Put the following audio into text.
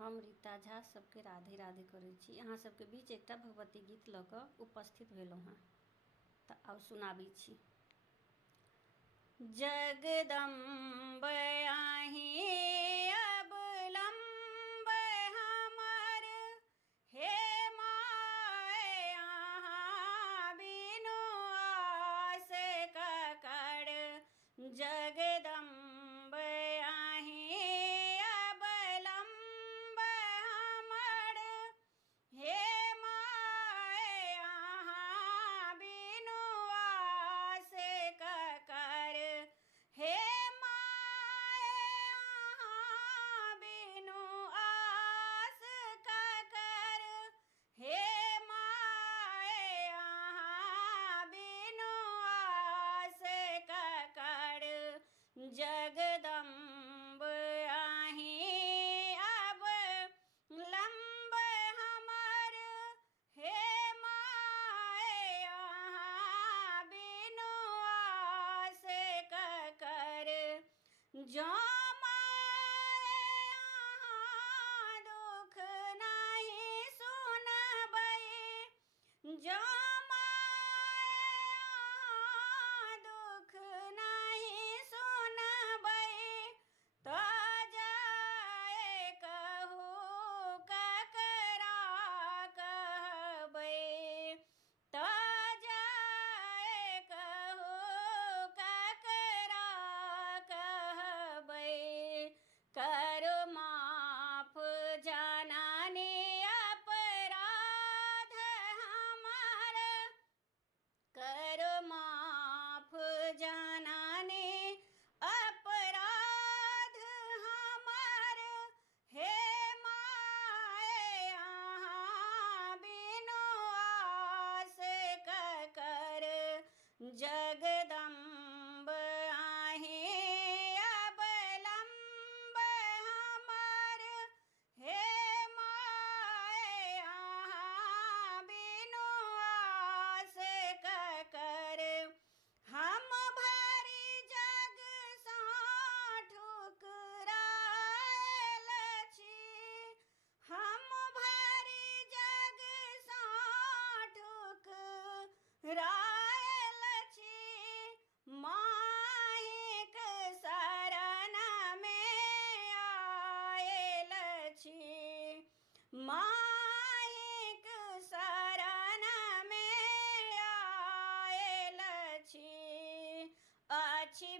हम रीता झा सबके राधे राधे करै छी। अहाँ सबके बीच एकटा भगवती गीत लऽ कऽ उपस्थित भेलहुँ हँ, तऽ आब सुनाबै छी। जगदम्ब आही अवलम्ब हमर, हे माय अहाँ बिनु आस ककर। जगदम्ब आही अवलम्ब हमर, हे माय अहाँ बिनु आस ककर। हे माय अहाँ बिनु आस ककर, हे माय अहाँ बिनु आस ककर। जगदम्ब आही अवलम्ब हमर, हे माय अहाँ बिनु आस ककर। जँ माय अहाँ दुख नहीं सुनबै, जँ माय अहाँ दुख नहीं सुनबै, तऽ जाय कहू ककरा कहबै, तऽ जाय कहू ककरा कहबै। करो माफ जननी अपराध हमर, करो माफ जननी अपराध हमर, हे माय अहाँ बिनु आस ककर। जगदम्ब आही अवलम्ब हमर, हे माय अहाँ बिनु आस ककर। हम भरी जग सँ ठुकरायल छी, हम भरी जग सँ ठुकरायल छी। माहिक शरणमे आयल छी, माहिक शरणमे आयल छी। अछि